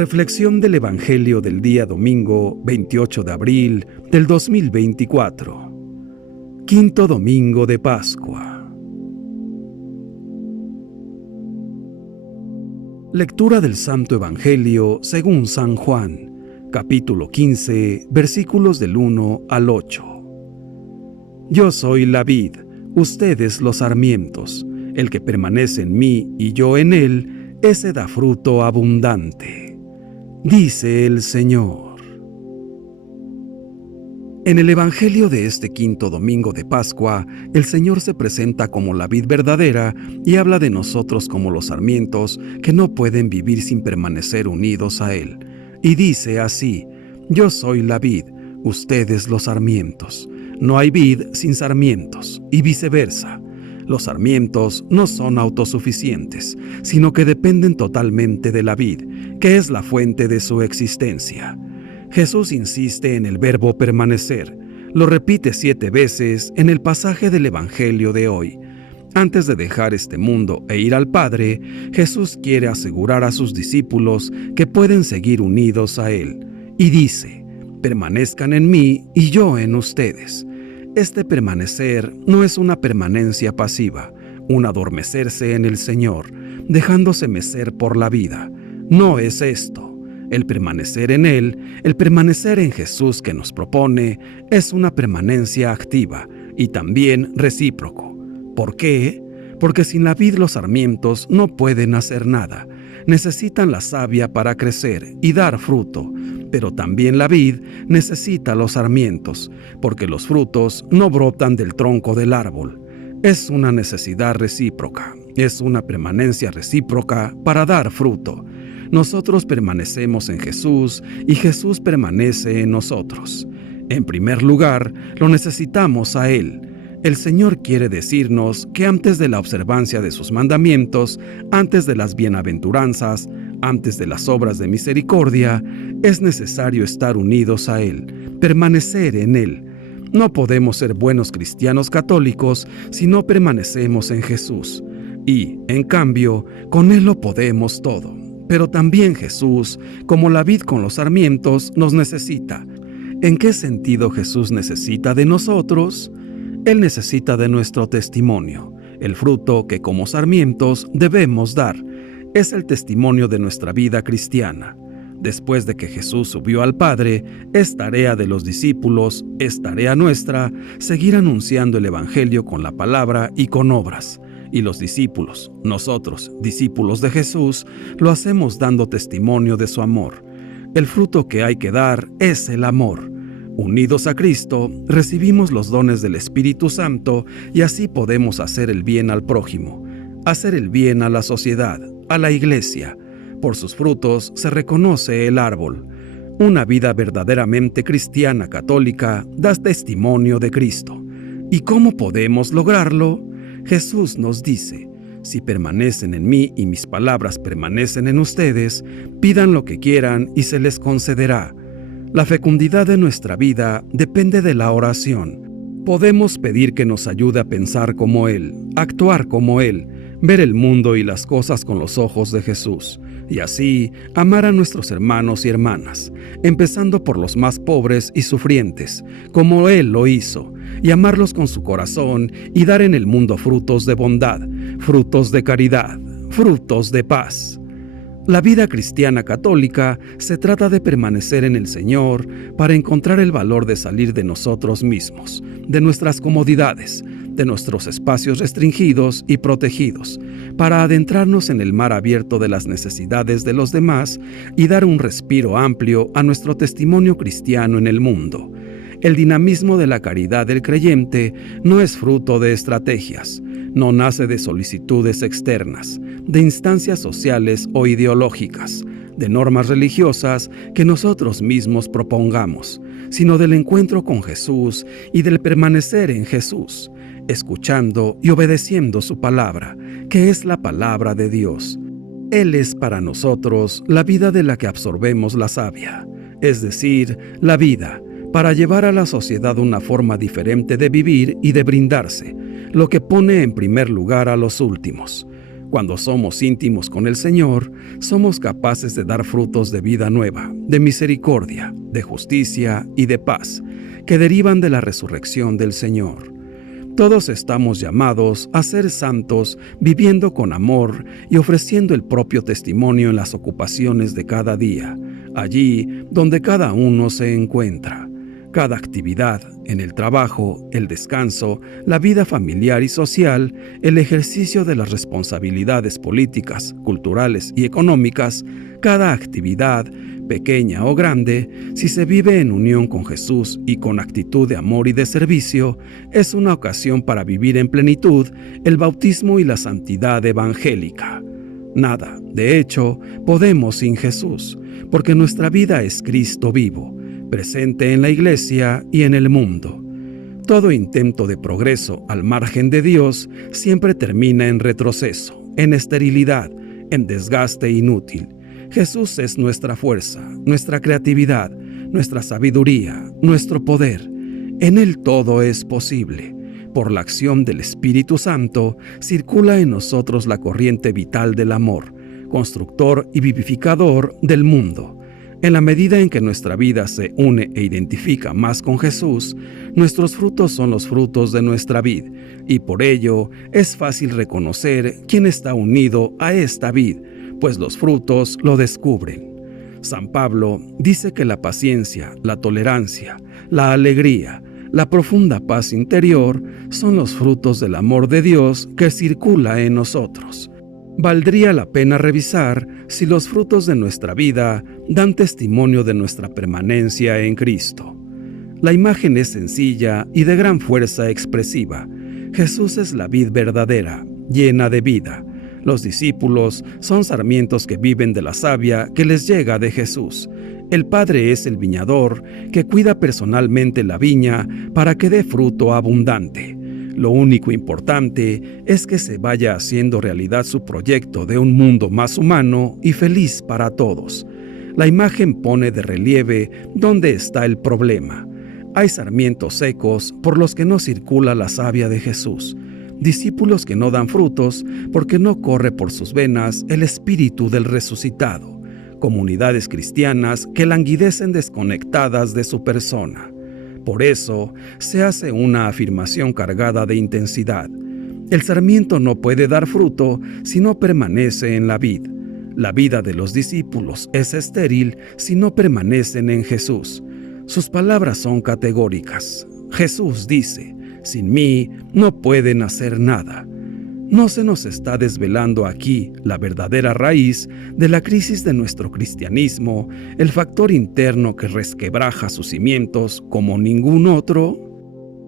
Reflexión del Evangelio del día domingo 28 de abril del 2024. Quinto domingo de Pascua. Lectura del Santo Evangelio según San Juan, capítulo 15, versículos del 1 al 8. Yo soy la vid, ustedes los sarmientos. El que permanece en mí y yo en él, ese da fruto abundante. Dice el Señor. En el Evangelio de este quinto domingo de Pascua, el Señor se presenta como la vid verdadera y habla de nosotros como los sarmientos que no pueden vivir sin permanecer unidos a Él. Y dice así: yo soy la vid, ustedes los sarmientos. No hay vid sin sarmientos, y viceversa. Los sarmientos no son autosuficientes, sino que dependen totalmente de la vid, que es la fuente de su existencia. Jesús insiste en el verbo permanecer. Lo repite 7 veces en el pasaje del Evangelio de hoy. Antes de dejar este mundo e ir al Padre, Jesús quiere asegurar a sus discípulos que pueden seguir unidos a Él. Y dice: permanezcan en mí y yo en ustedes. Este permanecer no es una permanencia pasiva, un adormecerse en el Señor, dejándose mecer por la vida. No es esto. El permanecer en Él, el permanecer en Jesús que nos propone, es una permanencia activa y también recíproco. ¿Por qué? Porque sin la vid los sarmientos no pueden hacer nada. Necesitan la savia para crecer y dar fruto, pero también la vid necesita los sarmientos, porque los frutos no brotan del tronco del árbol. Es una necesidad recíproca, es una permanencia recíproca para dar fruto. Nosotros permanecemos en Jesús y Jesús permanece en nosotros. En primer lugar, lo necesitamos a Él. El Señor quiere decirnos que antes de la observancia de sus mandamientos, antes de las bienaventuranzas, antes de las obras de misericordia, es necesario estar unidos a Él, permanecer en Él. No podemos ser buenos cristianos católicos si no permanecemos en Jesús. Y, en cambio, con Él lo podemos todo. Pero también Jesús, como la vid con los sarmientos, nos necesita. ¿En qué sentido Jesús necesita de nosotros? Él necesita de nuestro testimonio, el fruto que como sarmientos debemos dar. Es el testimonio de nuestra vida cristiana. Después de que Jesús subió al Padre, es tarea de los discípulos, es tarea nuestra, seguir anunciando el Evangelio con la palabra y con obras. Y los discípulos, nosotros, discípulos de Jesús, lo hacemos dando testimonio de su amor. El fruto que hay que dar es el amor. Unidos a Cristo, recibimos los dones del Espíritu Santo y así podemos hacer el bien al prójimo, hacer el bien a la sociedad, a la iglesia. Por sus frutos se reconoce el árbol. Una vida verdaderamente cristiana católica da testimonio de Cristo. ¿Y cómo podemos lograrlo? Jesús nos dice: si permanecen en mí y mis palabras permanecen en ustedes, pidan lo que quieran y se les concederá. La fecundidad de nuestra vida depende de la oración. Podemos pedir que nos ayude a pensar como Él, actuar como Él, ver el mundo y las cosas con los ojos de Jesús, y así amar a nuestros hermanos y hermanas, empezando por los más pobres y sufrientes, como Él lo hizo, y amarlos con su corazón y dar en el mundo frutos de bondad, frutos de caridad, frutos de paz. La vida cristiana católica se trata de permanecer en el Señor para encontrar el valor de salir de nosotros mismos, de nuestras comodidades, de nuestros espacios restringidos y protegidos, para adentrarnos en el mar abierto de las necesidades de los demás y dar un respiro amplio a nuestro testimonio cristiano en el mundo. El dinamismo de la caridad del creyente no es fruto de estrategias, no nace de solicitudes externas, de instancias sociales o ideológicas, de normas religiosas que nosotros mismos propongamos, sino del encuentro con Jesús y del permanecer en Jesús, escuchando y obedeciendo su palabra, que es la palabra de Dios. Él es para nosotros la vida de la que absorbemos la savia, es decir, la vida, para llevar a la sociedad una forma diferente de vivir y de brindarse, lo que pone en primer lugar a los últimos. Cuando somos íntimos con el Señor, somos capaces de dar frutos de vida nueva, de misericordia, de justicia y de paz, que derivan de la resurrección del Señor. Todos estamos llamados a ser santos, viviendo con amor y ofreciendo el propio testimonio en las ocupaciones de cada día, allí donde cada uno se encuentra. Cada actividad, en el trabajo, el descanso, la vida familiar y social, el ejercicio de las responsabilidades políticas, culturales y económicas, cada actividad, pequeña o grande, si se vive en unión con Jesús y con actitud de amor y de servicio, es una ocasión para vivir en plenitud el bautismo y la santidad evangélica. Nada, de hecho, podemos sin Jesús, porque nuestra vida es Cristo vivo, presente en la Iglesia y en el mundo. Todo intento de progreso al margen de Dios siempre termina en retroceso, en esterilidad, en desgaste inútil. Jesús es nuestra fuerza, nuestra creatividad, nuestra sabiduría, nuestro poder. En Él todo es posible. Por la acción del Espíritu Santo, circula en nosotros la corriente vital del amor, constructor y vivificador del mundo. En la medida en que nuestra vida se une e identifica más con Jesús, nuestros frutos son los frutos de nuestra vid, y por ello es fácil reconocer quién está unido a esta vid, pues los frutos lo descubren. San Pablo dice que la paciencia, la tolerancia, la alegría, la profunda paz interior son los frutos del amor de Dios que circula en nosotros. Valdría la pena revisar si los frutos de nuestra vida dan testimonio de nuestra permanencia en Cristo. La imagen es sencilla y de gran fuerza expresiva. Jesús es la vid verdadera, llena de vida. Los discípulos son sarmientos que viven de la savia que les llega de Jesús. El Padre es el viñador que cuida personalmente la viña para que dé fruto abundante. Lo único importante es que se vaya haciendo realidad su proyecto de un mundo más humano y feliz para todos. La imagen pone de relieve dónde está el problema. Hay sarmientos secos por los que no circula la savia de Jesús, discípulos que no dan frutos porque no corre por sus venas el espíritu del resucitado, comunidades cristianas que languidecen desconectadas de su persona. Por eso se hace una afirmación cargada de intensidad. El sarmiento no puede dar fruto si no permanece en la vid. La vida de los discípulos es estéril si no permanecen en Jesús. Sus palabras son categóricas. Jesús dice: sin mí no pueden hacer nada. ¿No se nos está desvelando aquí la verdadera raíz de la crisis de nuestro cristianismo, el factor interno que resquebraja sus cimientos como ningún otro?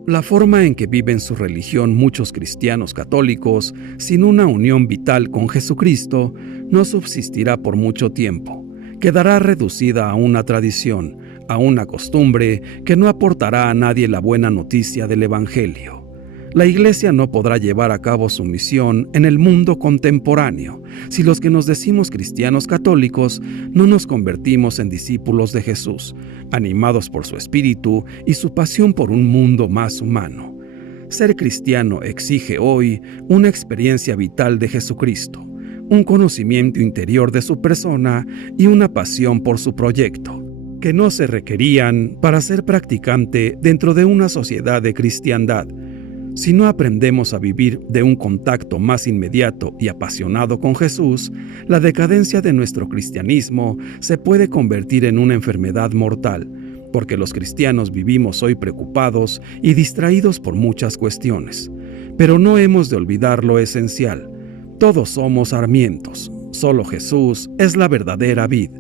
La forma en que viven su religión muchos cristianos católicos, sin una unión vital con Jesucristo, no subsistirá por mucho tiempo. Quedará reducida a una tradición, a una costumbre que no aportará a nadie la buena noticia del Evangelio. La Iglesia no podrá llevar a cabo su misión en el mundo contemporáneo si los que nos decimos cristianos católicos no nos convertimos en discípulos de Jesús, animados por su espíritu y su pasión por un mundo más humano. Ser cristiano exige hoy una experiencia vital de Jesucristo, un conocimiento interior de su persona y una pasión por su proyecto, que no se requerían para ser practicante dentro de una sociedad de cristiandad. Si no aprendemos a vivir de un contacto más inmediato y apasionado con Jesús, la decadencia de nuestro cristianismo se puede convertir en una enfermedad mortal, porque los cristianos vivimos hoy preocupados y distraídos por muchas cuestiones. Pero no hemos de olvidar lo esencial. Todos somos sarmientos, solo Jesús es la verdadera vid.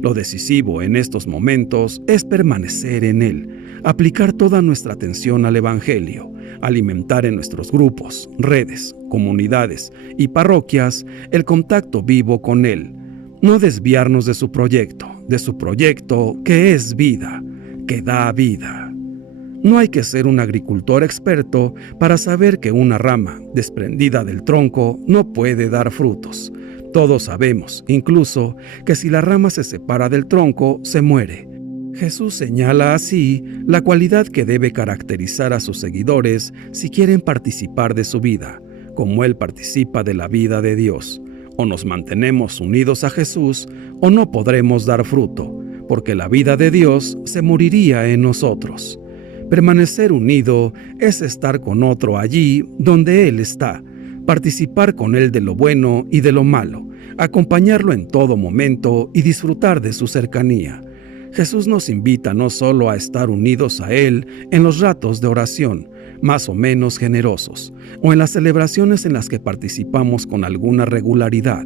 Lo decisivo en estos momentos es permanecer en Él, aplicar toda nuestra atención al Evangelio, alimentar en nuestros grupos, redes, comunidades y parroquias el contacto vivo con Él, no desviarnos de su proyecto que es vida, que da vida. No hay que ser un agricultor experto para saber que una rama desprendida del tronco no puede dar frutos. Todos sabemos, incluso, que si la rama se separa del tronco, se muere. Jesús señala así la cualidad que debe caracterizar a sus seguidores si quieren participar de su vida: como Él participa de la vida de Dios. O nos mantenemos unidos a Jesús o no podremos dar fruto, porque la vida de Dios se moriría en nosotros. Permanecer unido es estar con otro allí donde Él está, participar con Él de lo bueno y de lo malo, acompañarlo en todo momento y disfrutar de su cercanía. Jesús nos invita no solo a estar unidos a Él en los ratos de oración, más o menos generosos, o en las celebraciones en las que participamos con alguna regularidad.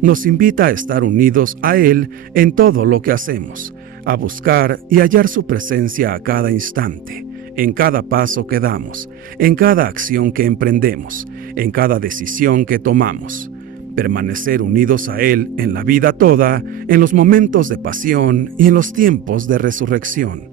Nos invita a estar unidos a Él en todo lo que hacemos, a buscar y hallar su presencia a cada instante, en cada paso que damos, en cada acción que emprendemos, en cada decisión que tomamos. Permanecer unidos a Él en la vida toda, en los momentos de pasión y en los tiempos de resurrección.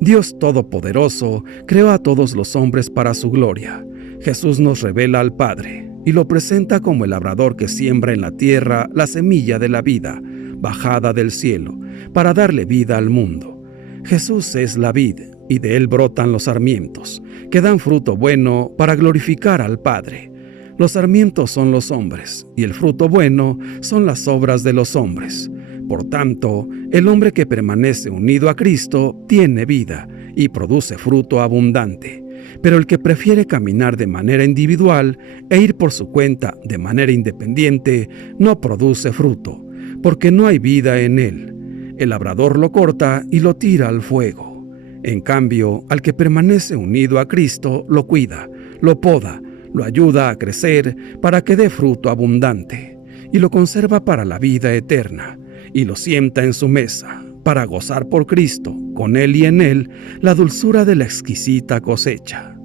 Dios Todopoderoso creó a todos los hombres para su gloria. Jesús nos revela al Padre y lo presenta como el labrador que siembra en la tierra la semilla de la vida, bajada del cielo, para darle vida al mundo. Jesús es la vid, y de él brotan los sarmientos, que dan fruto bueno para glorificar al Padre. Los sarmientos son los hombres, y el fruto bueno son las obras de los hombres. Por tanto, el hombre que permanece unido a Cristo tiene vida y produce fruto abundante. Pero el que prefiere caminar de manera individual e ir por su cuenta de manera independiente no produce fruto, porque no hay vida en él. El labrador lo corta y lo tira al fuego. En cambio, al que permanece unido a Cristo lo cuida, lo poda, lo ayuda a crecer para que dé fruto abundante, y lo conserva para la vida eterna, y lo sienta en su mesa, para gozar por Cristo, con Él y en Él, la dulzura de la exquisita cosecha.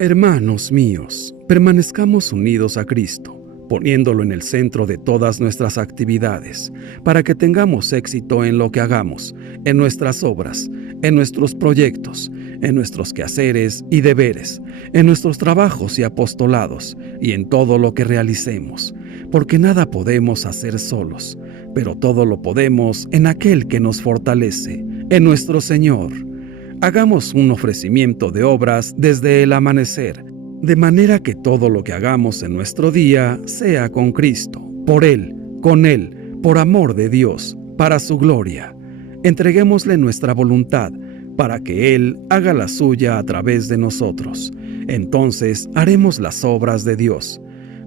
Hermanos míos, permanezcamos unidos a Cristo, poniéndolo en el centro de todas nuestras actividades, para que tengamos éxito en lo que hagamos, en nuestras obras, en nuestros proyectos, en nuestros quehaceres y deberes, en nuestros trabajos y apostolados, y en todo lo que realicemos, porque nada podemos hacer solos, pero todo lo podemos en aquel que nos fortalece, en nuestro Señor. Hagamos un ofrecimiento de obras desde el amanecer, de manera que todo lo que hagamos en nuestro día sea con Cristo, por Él, con Él, por amor de Dios, para su gloria. Entreguémosle nuestra voluntad, para que Él haga la suya a través de nosotros. Entonces haremos las obras de Dios.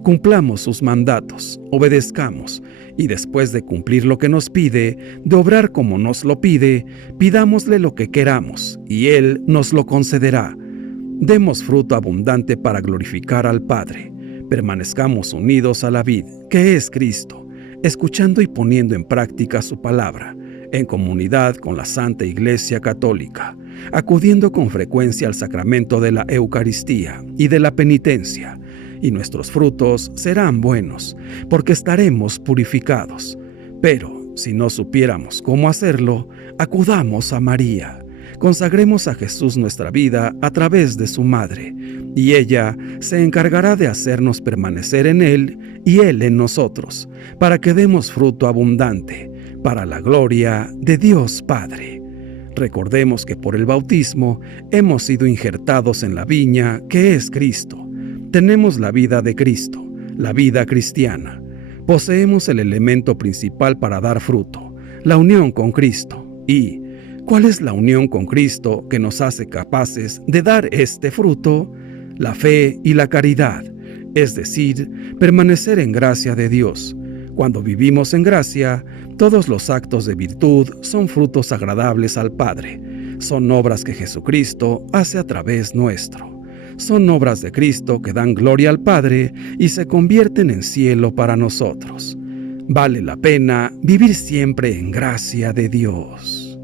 Cumplamos sus mandatos, obedezcamos, y después de cumplir lo que nos pide, de obrar como nos lo pide, pidámosle lo que queramos, y Él nos lo concederá. Demos fruto abundante para glorificar al Padre. Permanezcamos unidos a la vid, que es Cristo, escuchando y poniendo en práctica su palabra, en comunidad con la Santa Iglesia Católica, acudiendo con frecuencia al sacramento de la Eucaristía y de la penitencia, y nuestros frutos serán buenos, porque estaremos purificados. Pero si no supiéramos cómo hacerlo, acudamos a María. Consagremos a Jesús nuestra vida a través de su Madre, y ella se encargará de hacernos permanecer en Él y Él en nosotros, para que demos fruto abundante, para la gloria de Dios Padre. Recordemos que por el bautismo hemos sido injertados en la viña que es Cristo. Tenemos la vida de Cristo, la vida cristiana. Poseemos el elemento principal para dar fruto, la unión con Cristo. ¿Y cuál es la unión con Cristo que nos hace capaces de dar este fruto? La fe y la caridad, es decir, permanecer en gracia de Dios. Cuando vivimos en gracia, todos los actos de virtud son frutos agradables al Padre. Son obras que Jesucristo hace a través nuestro. Son obras de Cristo que dan gloria al Padre y se convierten en cielo para nosotros. Vale la pena vivir siempre en gracia de Dios.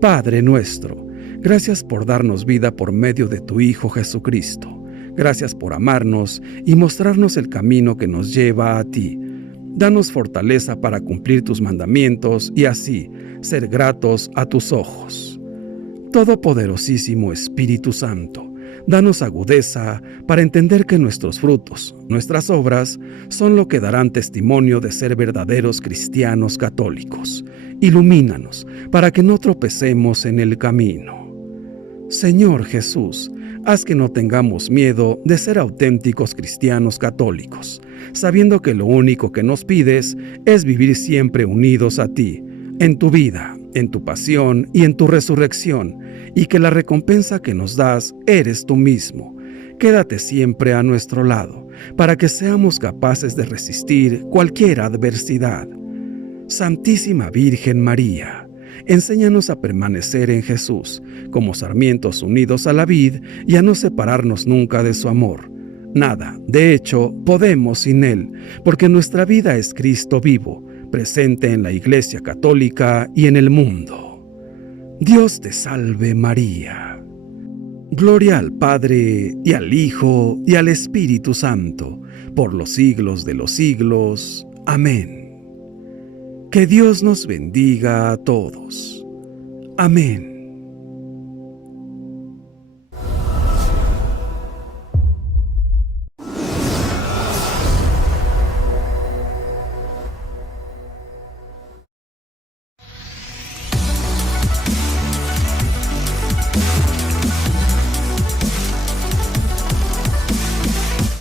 Padre nuestro, gracias por darnos vida por medio de tu Hijo Jesucristo. Gracias por amarnos y mostrarnos el camino que nos lleva a ti. Danos fortaleza para cumplir tus mandamientos y así ser gratos a tus ojos. Todopoderosísimo Espíritu Santo, danos agudeza para entender que nuestros frutos, nuestras obras, son lo que darán testimonio de ser verdaderos cristianos católicos. Ilumínanos para que no tropecemos en el camino. Señor Jesús, Haz que no tengamos miedo de ser auténticos cristianos católicos, sabiendo que lo único que nos pides es vivir siempre unidos a ti, en tu vida, en tu pasión y en tu resurrección, y que la recompensa que nos das eres tú mismo. Quédate siempre a nuestro lado, para que seamos capaces de resistir cualquier adversidad. Santísima Virgen María, enséñanos a permanecer en Jesús, como sarmientos unidos a la vid, y a no separarnos nunca de su amor. Nada, de hecho, podemos sin Él, porque nuestra vida es Cristo vivo, presente en la Iglesia Católica y en el mundo. Dios te salve María. Gloria al Padre, y al Hijo, y al Espíritu Santo, por los siglos de los siglos. Amén. Que Dios nos bendiga a todos. Amén.